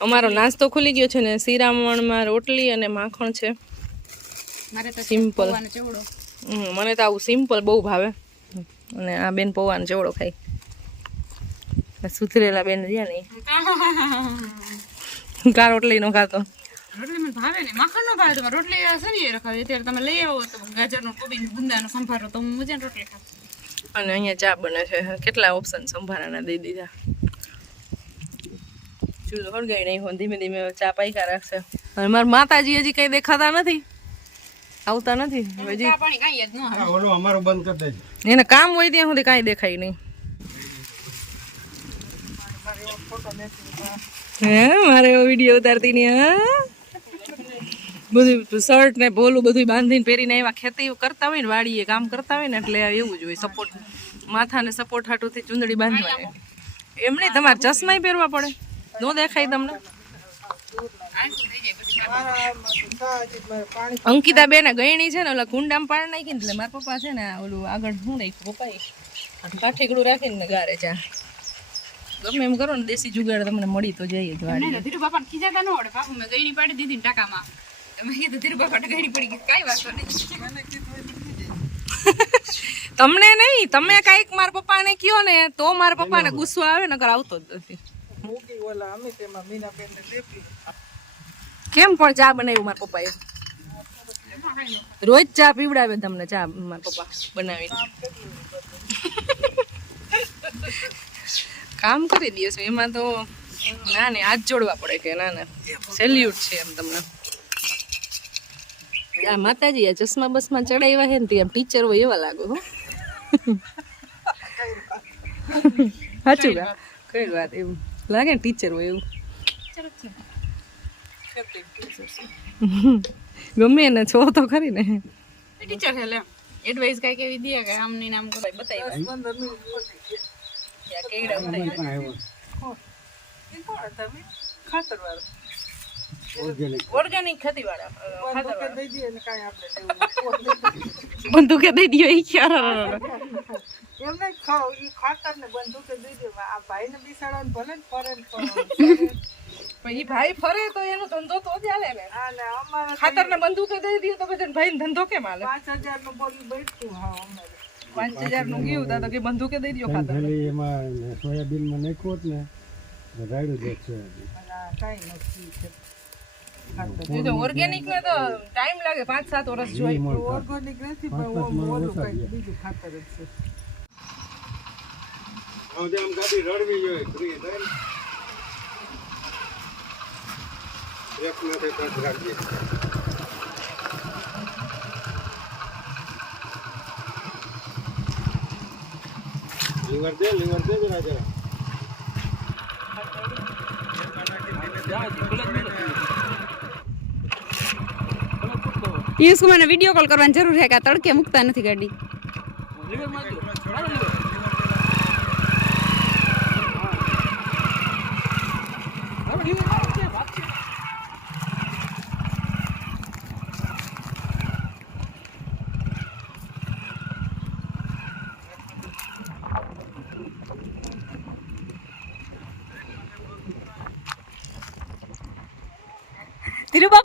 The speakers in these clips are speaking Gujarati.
અમારો નાસ્તો ખુલી ગયો છે ને શિરામણમાં રોટલી અને માખણ છે. મારે તો હમ, મને તો આવું સિમ્પલ બહુ ભાવે. અને આ બેન પૌવાનો ચેવડો ખાય. સુધરેલા બેન રહ્યા ને. કા રોટલી નો ખાતો? રોટલી મને ભાવે ને. માખણ નો ભાવે તમારે રોટલી સરી રખાવી. અત્યારે તમે લઈ આવો તો ગાજરનો કોબી ગુંદાનો સંભારો તો હું મજા રોટલી ખાવ અને અહીંયા ચા બને છે. કેટલા ઓપ્શન સંભારાના દઈ દીધા. ચૂલો ગઈ નહીં હોય ધીમે ધીમે ચા પાઈકા રાખશે. અને મારા માતાજી હજી કઈ દેખાતા નથી. આવતા નથી. હજી ચા પાણી કાંઈ જ ન આવે. હા, ઓલું અમારું બંધ કરી દેજો. એને કામ હોય ત્યાં સુધી કાંઈ દેખાય નહીં. હે મારે એવો વીડિયો ઉતારતી નહીં હા? બધું શર્ટ ને બોલું બધું બાંધીને પહેરીને એવા ખેતી કરતા હોય ને વાડીએ કામ કરતા હોય ને એટલે એવું જ હોય. સપોર્ટ માથાને સપોર્ટ હાટુથી ચુંદડી બાંધવાની. એમ નહીં તમારે ચશ્માય પહેરવા પડે? નો દેખાય તમને? અંકિતા બેન ગયણી છે ને ઓલા કુંડામાં પાણી નાખી ને એટલે મારા પપ્પા છે ને ઓલું આગળ શું નાખ્યું પપ્પાએ? કાઠીકડું રાખીને ને ગારે ચા. ગમે એમ કરો ને દેશી જુગાડ તમને મળી તો જઈએ નહીં, ધીરુ બાપાને ખીજાતા ન ઓડે બાપુ મેં ગઈની પાડી દીધી ને ટાંકામાં. તો મેં કીધું ધીરુ બાપા ગઈની પડી ગઈ. કાઈ વાંધો નહીં. તમને નહીં તમે કાંઈક મારા પપ્પાને કયો ને તો મારા પપ્પાને ગુસ્સો આવે નકર આવતો જ નથી. કેમ પણ ચા બનાવ્યું મારા પપ્પાએ? રોજ ચા પીવડાવે તમને ચા મારા પપ્પા બનાવી કામ કરી દઈએ છો. એમાં તો ના ને હાથ જોડવા પડે કે ના ના. સેલ્યુટ છે એમ તમને. આ માતાજી આ ચશ્મા બસમાં ચડાવ્યા છે ને તે આમ ટીચર હોય એવા લાગો હો. સાચું કઈ વાત એવું. લાગે ને ટીચર હોય એવું ગમે ને છો તો ખરી ને ટીચર છે લે એડવાઇસ કઈ કેવી દે કે આમ ને આમ કરો બતાવી ઓર્ગેનિક ખેતી વાળા બંદૂકે દઈ દો એ ક્યાં એમને ખાવ ઈ ખાતર ને બંદૂકે દઈ દે આ ભાઈ ને બિસાડો ભલે ને ફરે ને ફરે. એ ભાઈ ફરે તો એનો ધંધો તો ચાલે ને. અને અમારે ખાતર ને બંદૂકે દઈ દઈએ તો પછી ભાઈ ધંધો કેમ હાલે? પાંચ હજારનું બોલી બેઠું હા અમારે. પાંચ હજારનું ગયું તો કે બંદૂકે દઈ દો ખાતર. એમાં સોયાબીનમાં નાખ્યું ને છે નથી છે ઓર્ગેનિક ને તો ટાઈમ લાગે પાંચ સાત વર્ષ જોઈએ ઓર્ગેનિક નથી પણ ઓલું બીજું ખાતર જ છે. આમ જેમ ગાડી રડવી જોઈએ ફ્રી થાય ને. એક નથી ટચ રાખજે. લીવર દે લીવર દે જરા જરા પિયુષ વીડિયો કોલ કરવાની જરૂર છે કે આ તડકે મૂકતા નથી ગાડી?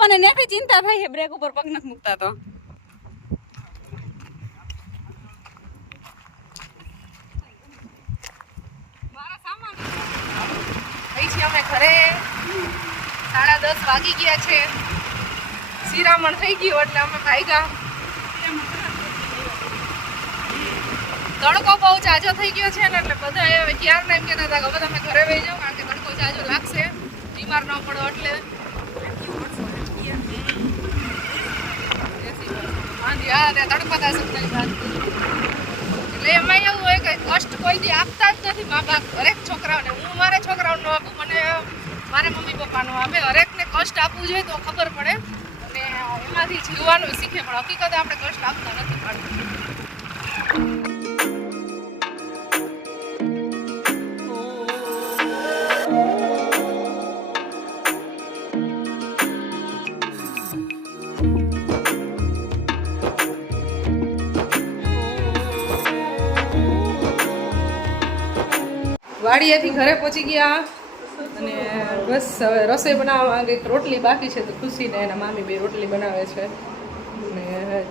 બાપાને નેથી ચિંતા થાય છે બ્રેક ઉપર પગ નથી મૂકતા તો. અમે ઘરે સાડા દસ વાગી ગયા છે. શિરામણ થઈ ગયું એટલે અમે ભાગ્યા. તડકો બહુ જાજો થઈ ગયો છે ને, એટલે બધા ક્યારના એમ કહેતા હતા કે હવે તમે ઘરે વહી જાઓ, કારણ કે તડકો જાજો લાગશે. બીમાર ન પડો એટલે. હાજી, હા, ત્યાં તડપાતા વાત એટલે એમાં એવું હોય કે કષ્ટ કોઈ આપતા જ નથી, મા બાપ હરેક છોકરાઓને, હું મારા છોકરાઓને ન મને મારા મમ્મી પપ્પાનો આપે, હરેકને કષ્ટ આપવું જોઈએ તો ખબર પડે. અને એમાંથી જીવવાનું શીખે, પણ હકીકત આપણે કષ્ટ આપતા નથી પાડતા. વાડીએથી ઘરે પહોંચી ગયા અને બસ હવે રસોઈ બનાવવા માંગે. રોટલી બાકી છે તો ખુશીને એના મામી બે રોટલી બનાવે છે. ને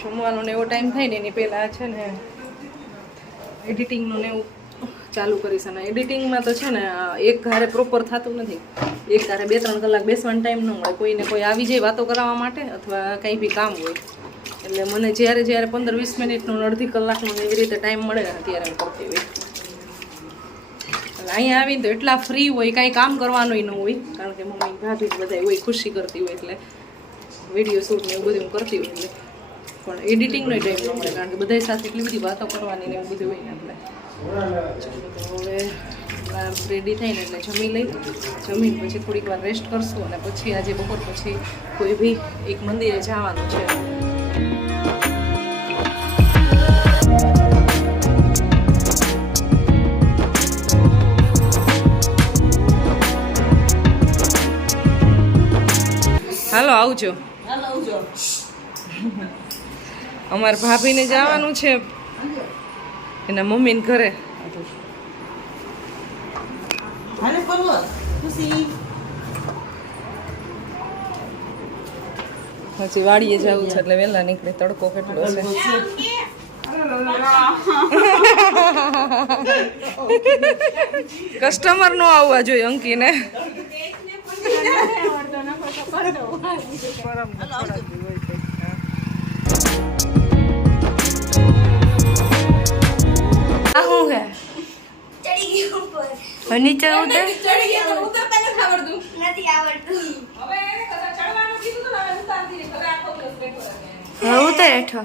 જમવાનો ને એવો ટાઈમ થાય ને એની પહેલાં છે ને એડિટિંગનું ને એવું ચાલુ કરીશ. અને એડિટિંગમાં તો છે ને એક ધારે પ્રોપર થતું નથી. એક ધારે બે ત્રણ કલાક બેસવાનો ટાઈમ ન મળે. કોઈને કોઈ આવી જાય વાતો કરાવવા માટે અથવા કંઈ બી કામ હોય. એટલે મને જ્યારે જ્યારે પંદર વીસ મિનિટનું અડધી કલાકનું એવી રીતે ટાઈમ મળે ને ત્યારે હું કરતી હોય. અહીંયા આવીને તો એટલા ફ્રી હોય, કાંઈ કામ કરવાનું ન હોય, કારણ કે મમ્મી ભાભી બધા હોય, ખુશી કરતી હોય એટલે વીડિયો શૂટ ને એવું બધું કરતી હોય એટલે. પણ એડિટિંગનો ટાઈમ ન મળે, કારણ કે બધા સાથે એટલી બધી વાતો કરવાની ને એવું બધું હોય ને આપણે હવે રેડી થઈને એટલે જમી લઈ, જમીને પછી થોડીક વાર રેસ્ટ કરશું અને પછી આજે બપોર પછી કોઈ બી એક મંદિરે જવાનું છે. આવજો. અમારા ભાભીને જવાનું છે. એના મમ્મીને ઘરે. પછી વાડીએ જવું છે એટલે વહેલા નીકળે તડકો કેટલો છે કસ્ટમર નો આવવા જોઈએ અંકીને. શું છે ચડી ગઈ ઉપર નીચે ઉતર ચડી ગયા તો ઉતરતા નથી આવડતું નથી આવડતું હવે એને કદાચ ચડવાનું કીધું તો હવે ઉતારતી રહી. હવે આખો દિવસ બેઠો રહે. હવે ઉતર હેઠો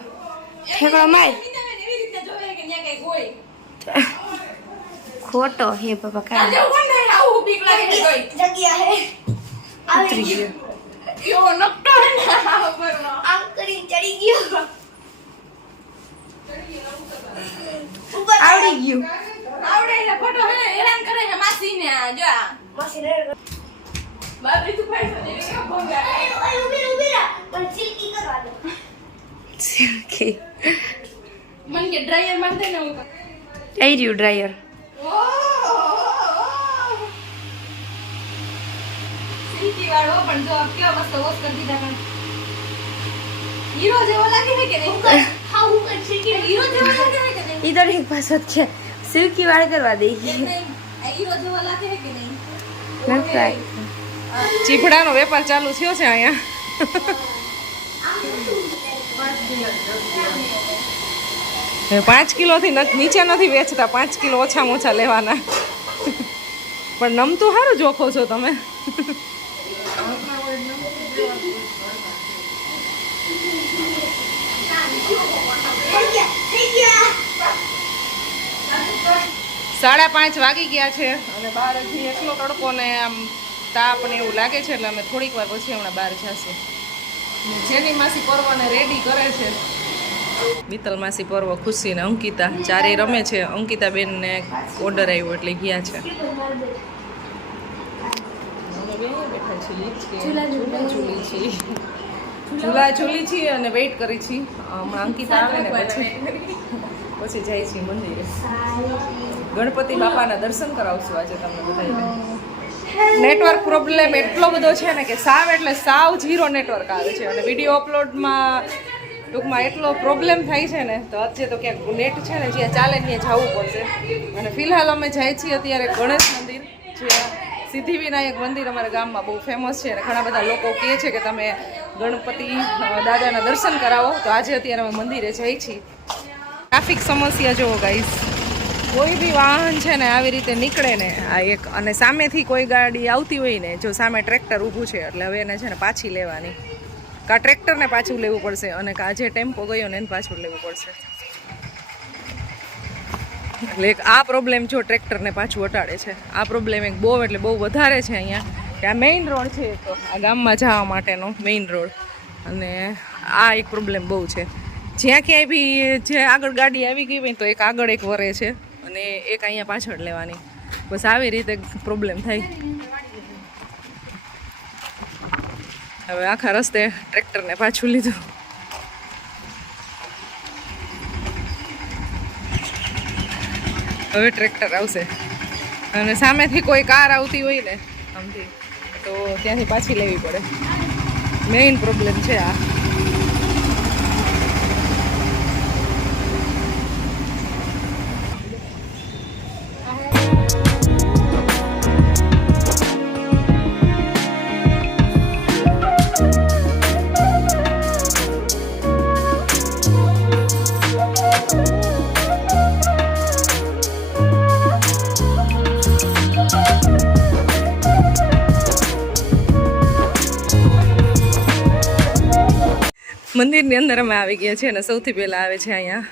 ઠેકડો માર એવી રીતે જોવે કે ન્યા કંઈક હોય. ખોટો હે બાબા આવું બીક લાગે છે જગ્યા હે ઉતરી ગયો એવો નકટો ને આમ ચડી ગયો. આવડી ગયું. આવડે એટલે ફોટો હે હેરાન કરે છે માસીને આ, જો આ. મશીન રે બાબરી તું ફાઈ છે, કેવો ભોંગા. ઓય ઊભી ઊભી રા પણ સિલ્કી કરવા દે. સિલ્કી. મન કે ડ્રાયરમાં દે ને હું આઈ રહ્યું ડ્રાયર સિલ્કી વાળો પણ જો કેવો મસ્ત વોશ કરી દીધા પણ. હીરો જેવો લાગે છે કે નહીં? હા હું કર સિલ્કી હીરો જેવો લાગે છે કે નહીં? ઈધર એક પાસો જ છે. સિલકી વાળ કરવા દે. હીરો જેવો લાગે છે કે નહીં? નથી ચીભડાનો વેપાર ચાલુ થયો છે અહીંયા. પાંચ કિલોથી નીચે નથી વેચતા પાંચ કિલો ઓછામાં ઓછા લેવાના. પણ નમતું સારું જોખો છો તમે. સાડા પાંચ વાગી ગયા છે અને બહાર હજી એટલો તડકો ને આમ તાપ ને એવું લાગે છે એટલે અમે થોડીક વાર પછી હમણાં બહાર જશું. જેની માસી પર્વને રેડી કરે છે. મિત્તલ માસી પર્વ ખુશી ને અંકિતા ચારેય રમે છે. અંકિતા બેન ને ઓર્ડર આવ્યો એટલે ગયા છે. છીએ. ઝૂલી છીએ અને વેઇટ કરી છીએ. હમણાં અંકિત આવે ને પછી. પછી જાય છીએ મંદિરે. ગણપતિ બાપાના દર્શન કરાવશું આજે તમને બધાને નેટવર્ક પ્રોબ્લેમ એટલો બધો છે ને કે સાવ એટલે સાવ ઝીરો નેટવર્ક આવે છે. અને વીડિયો અપલોડમાં ટૂંકમાં એટલો પ્રોબ્લેમ થાય છે ને તો આજે તો ક્યાંક નેટ છે ને જ્યાં ચાલે ત્યાં જવું પડશે. અને ફિલહાલ અમે જાય છીએ અત્યારે ગણેશ મંદિર જ્યાં સિદ્ધિવિનાયક મંદિર અમારા ગામમાં બહુ ફેમસ છે અને ઘણા બધા લોકો કહે છે કે તમે ગણપતિ દાદાના દર્શન કરાવો. તો આજે અત્યારે અમે મંદિરે જઈ છીએ. ટ્રાફિક સમસ્યા જુઓ ગાઈસ કોઈ બી વાહન છે ને આવી રીતે નીકળે ને, આ એક, અને સામેથી કોઈ ગાડી આવતી હોય ને, જો સામે ટ્રેક્ટર ઊભું છે, એટલે હવે એને છે ને પાછી લેવાની. કા ટ્રેક્ટરને પાછું લેવું પડશે, અને કા જે ટેમ્પો ગયો ને એને પાછું લેવું પડશે. એટલે એક આ પ્રોબ્લેમ જો ટ્રેક્ટરને પાછું અટાડે છે. આ પ્રોબ્લેમ એક બહુ એટલે બહુ વધારે છે અહીંયા. કે આ મેઇન રોડ છે તો. આ ગામમાં જવા માટેનો મેઇન રોડ અને આ એક પ્રોબ્લેમ બહુ છે. જ્યાં ક્યાંય બી જે આગળ ગાડી આવી ગઈ હોય તો એક આગળ એક વરે છે. અને એક અહીંયા પાછળ લેવાની. બસ આવી રીતે પ્રોબ્લેમ થાય. હવે આખા રસ્તે ટ્રેક્ટરને પાછું લીધું. હવે ટ્રેક્ટર આવશે. અને સામેથી કોઈ કાર આવતી હોય ને, આમથી, તો ત્યાંથી પાછી લેવી પડે. મેઇન પ્રોબ્લેમ છે આ. મંદિરની અંદર અમે આવી ગયા છીએ અને સૌથી પહેલા આવે છે અહીંયા.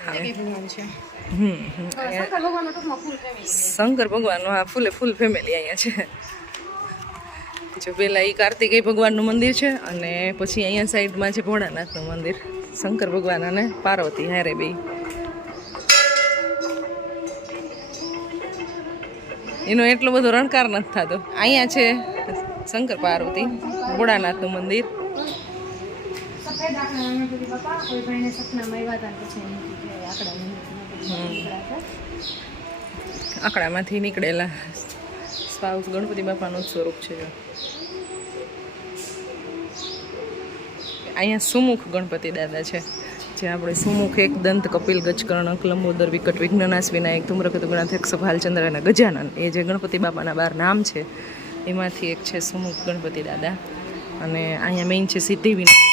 શંકર ભગવાનનું આ ફૂલે ફૂલ ફેમિલી અહીંયા છે. જો પેલા એ કાર્તિકેય ભગવાનનું મંદિર છે અને પછી અહીંયા સાઈડમાં છે ભોળાનાથનું મંદિર. શંકર ભગવાન અને પાર્વતી હારે બે એનો એટલો બધો રણકાર નથી થતો. અહીંયા છે શંકર પાર્વતી ભોળાનાથનું મંદિર. સફેદ આંખના ગણપતિ બાપા કોઈ ભાઈને સપનામાં આવ્યા હતા પછી એમ કીધું કે આકડા આંકડામાંથી નીકળેલા સ્પાઉસ ગણપતિ બાપાનું સ્વરૂપ છે. અહીંયા સુમુખ ગણપતિ દાદા છે જે આપણે સુમુખ એક દંત કપિલ ગજકર્ણક લંબોદર વિકટ વિઘ્નનાશ વિનાયક ધૂમ્રકેતુ ગણાધ્યક્ષ ભાલચંદ્ર અને ગજાનન. એ જે ગણપતિ બાપાના બાર નામ છે એમાંથી એક છે સુમુખ ગણપતિ દાદા. અને અહીંયા મેઇન છે સિદ્ધિ એ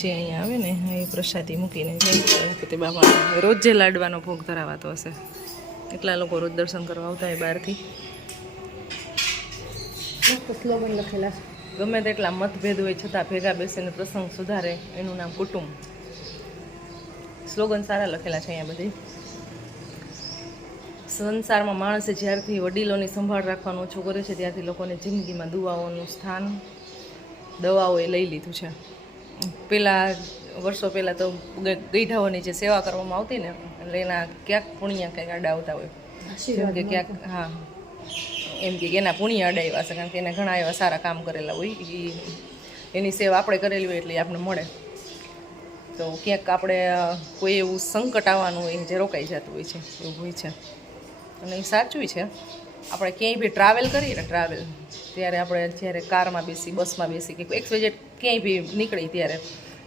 જે અહીંયા આવે ને એ પ્રસાદી મૂકીને જઈએ ગણપતિ બાપા રોજ જે લાડવાનો ભોગ ધરાવાતો હશે. એટલા લોકો રોજ દર્શન કરવા આવતા હોય બહારથી? સ્લોગન લખેલા છે. ગમે તેટલા મતભેદ હોય છતાં ભેગા બેસીને પ્રસંગ સુધારે એનું નામ કુટુંબ. સ્લોગન સારા લખેલા છે અહીંયા બધી. સંસારમાં માણસે જ્યારથી વડીલોની સંભાળ રાખવાનું ઓછું કરે છે ત્યારથી લોકોને જિંદગીમાં દુવાઓનું સ્થાન દવાઓએ લઈ લીધું છે. પહેલાં વર્ષો પહેલાં તો ગઈઢાઓની જે સેવા કરવામાં આવતી ને એટલે એના ક્યાંક પુણ્ય કંઈક આડા આવતા હોય. કે ક્યાંક હા. એમ કે એના પુણ્ય અડાવ્યા છે કારણ કે એને ઘણા એવા સારા કામ કરેલા હોય. એ એની સેવા આપણે કરેલી હોય એટલે આપણે મળે. તો ક્યાંક આપણે કોઈ એવું સંકટ આવવાનું હોય જે રોકાઈ જતું હોય છે એવું હોય છે. અને એ સાચું છે. આપણે ક્યાંય બી ટ્રાવેલ કરીએ ને ટ્રાવેલ ત્યારે આપણે જ્યારે કારમાં બેસી બસમાં બેસી કે એક વેજેટ ક્યાંય બી નીકળી ત્યારે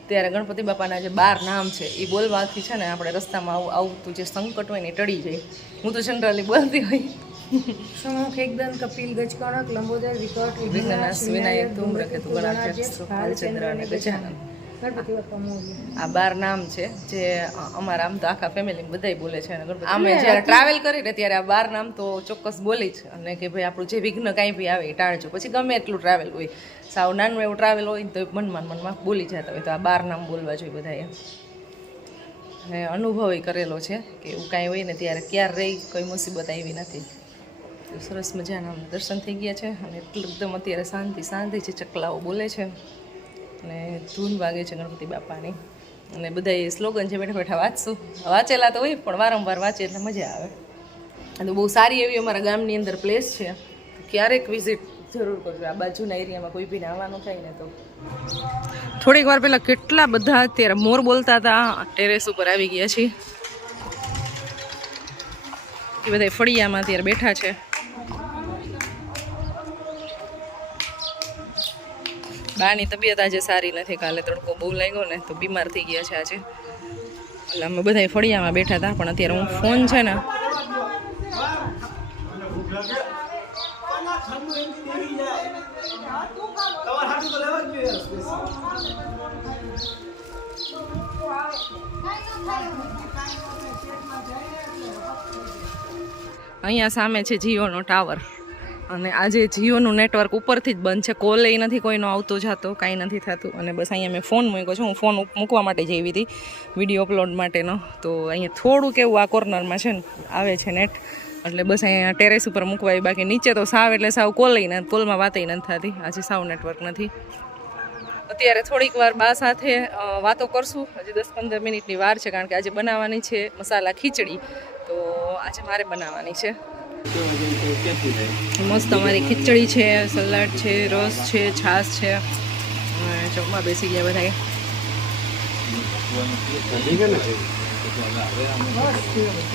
ત્યારે ગણપતિ બાપાના જે બાર નામ છે એ બોલવાથી છે ને આપણે રસ્તામાં આવું આવતું જે સંકટ હોય ને એ ટળી જાય. હું તો જનરલી બોલતી હોય. સમૂહ એકદમ કપિલ ગજકણક લંબોદર વિકટ વિઘ્નનાશ વિનાયક ધૂમ્રકેતુ ભાલચંદ્ર અને મોર્ય આ બાર નામ છે જે અમારા આમ તો આખા ફેમિલી બધાય બોલે છે અને ગણપતિ અમે જ્યારે ટ્રાવેલ કરીએ ને ત્યારે આ બાર નામ તો ચોક્કસ બોલી જ. અને કે ભાઈ આપણું જે વિઘ્ન કાંઈ બી આવે એ ટાળજો પછી ગમે એટલું ટ્રાવેલ હોય. સાવ નાનું એવું ટ્રાવેલ હોય તો મનમાં મનમાં બોલી જતા હોય. તો આ બાર નામ બોલવા જોઈએ બધાએ અને અનુભવ કરેલો છે કે એવું કાંઈ હોય ને ત્યારે ક્યારે રહી કોઈ મુસીબત આવી નથી. સરસ મજાના દર્શન થઈ ગયા છે અને એટલું એકદમ અત્યારે શાંતિ શાંતિ છે ચકલાઓ બોલે છે. અને ધૂન વાગે છે ગણપતિ બાપાની. અને બધા એ સ્લોગન છે, બેઠા બેઠા વાંચશું. વાંચેલા તો હોય પણ વારંવાર વાંચે એટલે મજા આવે. અને બહુ સારી એવી અમારા ગામની અંદર પ્લેસ છે. ક્યારેક વિઝિટ જરૂર કરજો. આ બાજુના એરિયામાં કોઈ બી આવવાનું થાય ને તો. થોડીક વાર પહેલાં કેટલા બધા અત્યારે મોર બોલતા હતા. ટેરેસ ઉપર આવી ગયા છીએ. એ બધા ફળિયામાં અત્યારે બેઠા છે. બાની તબિયત આજે સારી નથી, કાલે તડકો બહુ લાગ્યો ને તો બીમાર થઈ ગયા છે આજે. એટલે અમે બધા ફળિયામાં બેઠા હતા, પણ અત્યારે હું ફોન છે ને અહીંયા સામે છે જીઓનો ટાવર. અને આજે જીઓનું નેટવર્ક ઉપરથી જ બંધ છે. કોલ એ નથી, કોઈનો આવતો જતો, કાંઈ નથી થતું. અને બસ અહીંયા મેં ફોન મૂક્યો છું. હું ફોન મૂકવા માટે જઈ હતી, વીડિયો અપલોડ માટેનો. તો અહીંયા થોડુંક એવું આ કોર્નરમાં છે ને, આવે છે નેટ. એટલે બસ અહીંયા ટેરેસ ઉપર મૂકવાય બાકી નીચે તો સાવ, એટલે સાવ કોલ ન, કોલમાં વાતય નથી થતી. આજે સાવ નેટવર્ક નથી. અત્યારે થોડીક વાર બા સાથે વાતો કરશું. હજી દસ પંદર મિનિટની વાર છે, કારણ કે આજે બનાવવાની છે મસાલા ખીચડી. તો આજે મારે બનાવવાની છે. મસ્ત અમારી ખીચડી છે, સલાડ છે, રસ છે, છાશ છે. જમવા બેસી ગયા બધા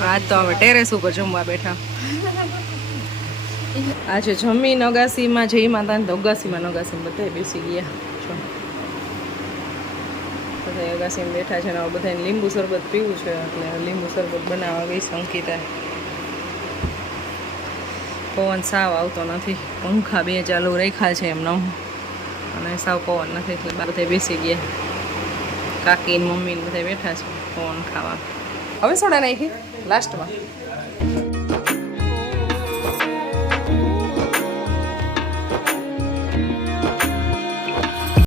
આજ તો અમે ટેરેસ ઉપર જમવા બેઠા. આજે જમી નગાસીમાં જઈ માતા તો અગાસીમાં નગાસીમાં બધા બેસી ગયા. છો બધા અગાસીમાં બેઠા છે ને બધાને લીંબુ શરબત પીવું છે, એટલે લીંબુ શરબત બનાવવા ગઈ છે અંકિતા પવન સાવ આવતો નથી. પંખા બે ચાલુ રાખ્યા છે એમનો. અને સાવ પવન નથી એટલે બધે બેસી ગયા. કાકી મમ્મી બધા બેઠા છે પવન ખાવા. હવે સોડા નાખી? લાસ્ટમાં